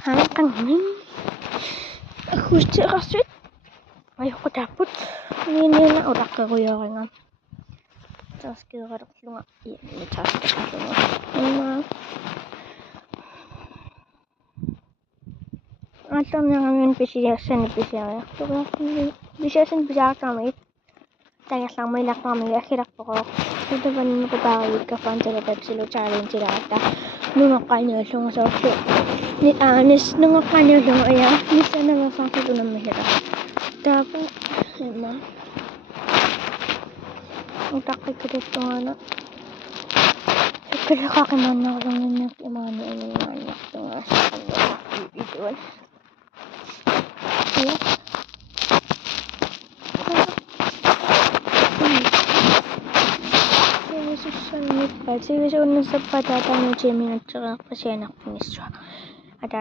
Kangin. Aku cerasut. Ayoko dapat. Ini na udah keroyokan. Terus kira lunga. Iya, ini tas lunga. Atam yang kami pisiasan ya. Tuh pisiasan bisa kami. Tanya sama ilak kami akhir ako. Ito ba nung kapagod ka fan sa Pepsi challenge sila ata. Nung kanya sung sa ni anis nung kanya sung aya. Bisa na lang sa ko na mahira. Tapos naman. Utak ko dito nga. Kaya kakimana ko lang yung imano yung anak ko nga sa kanya. Ito. Iya. Saya susunod pa. Saya susunod sa patata mo, Jimmy, at saka kasi anak ko ni Stra. At